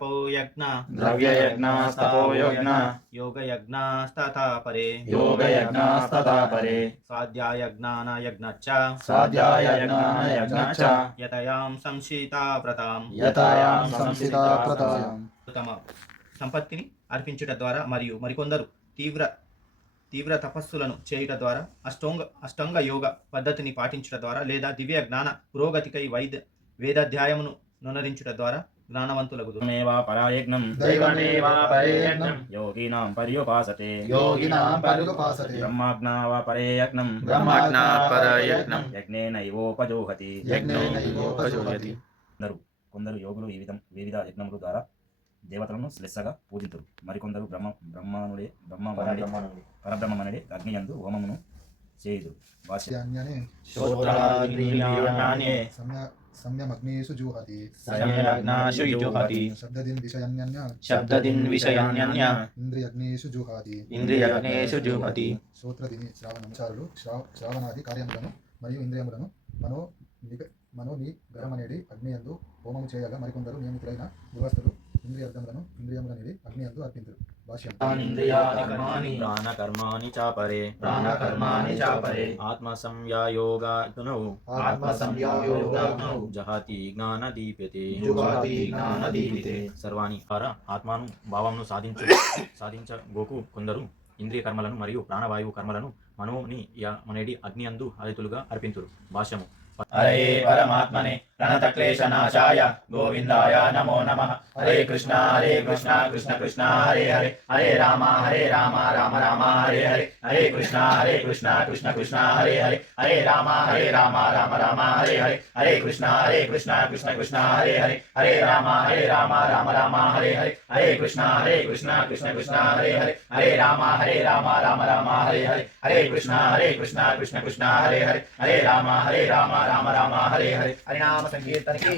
तपो यज्ञ द्रव्ययज्ञस्तपो यज्ञ योगयज्ञस्तथा परे योगयज्ञस्तथा परे स्वाध्यायज्ञानयज्ञश्च स्वाध्यायज्ञानयज्ञश्च यतयां संशिता व्रतां यतायां संसिता प्रतायां తమ సంపత్తిని అర్పించుట ద్వారా మరియు మరికొందరు తీవ్ర తపస్సులను చేయుట ద్వారా అష్టాంగ యోగ పద్ధతిని పాటించుట ద్వారా లేదా దివ్య జ్ఞాన పురోగతికై వేదాధ్యాయమును నొనరించుట ద్వారా జ్ఞానవంతులగుదు. योगिनां पर्युपासते ब्रह्माज्ञापरयज्ञं यज्ञेनैवोपजोहति కొందరు యోగులు ఈ వివిధ యజ్ఞముల ద్వారా దేవతలను శ్లెస్సగా పూజింతురు. మరికొందరు పరబ్రహ్మమనుడే అగ్ని యందు హోమమును చేయుదురు. सम्यमग्नेषु जुहति शब्ददिन् विषयान्यन्य इंद्रियग्नेषु जुहति श्रोत्रदिनि శ్రావణాచారులు శ్రావణాది కార్యములను మరియు ఇంద్రియములను మనోనిగ్రహమనేది అగ్నియందు హోమము చేయగా మరికొందరు నియమితులైన గృహస్థులు ఇంద్రియములనేది అగ్నియందు అర్పింతురు. భాష్యం. ప్రాణకర్మాణి చాపరే ఆత్మసంయోగాగ్నౌ జహాతి జ్ఞానదీప్యతే సర్వాణి ఆత్మను భావమును సాధించగోకు కొందరు ఇంద్రియ కర్మలను మరియు ప్రాణవాయువు కర్మలను మనోనియమనేది అగ్నియందు హరితులుగా అర్పింతురు. భాష్యము. हरे परमात्मने प्रणतक्लेशनाशाय गोविन्दाय नमो नमः. हरे कृष्णा कृष्ण कृष्ण हरे हरे हरे राम राम राम हरे हरे हरे कृष्णा कृष्ण कृष्ण हरे हरे हरे राम राम राम हरे हरे हरे कृष्णा कृष्ण कृष्ण हरे हरे हरे राम राम राम हरे हरे हरे कृष्णा कृष्ण कृष्ण हरे हरे हरे राम राम हरे हरे हरे कृष्णा कृष्ण कृष्ण हरे हरे हरे राम राम हरे हरे हरिनाम संकीर्तन की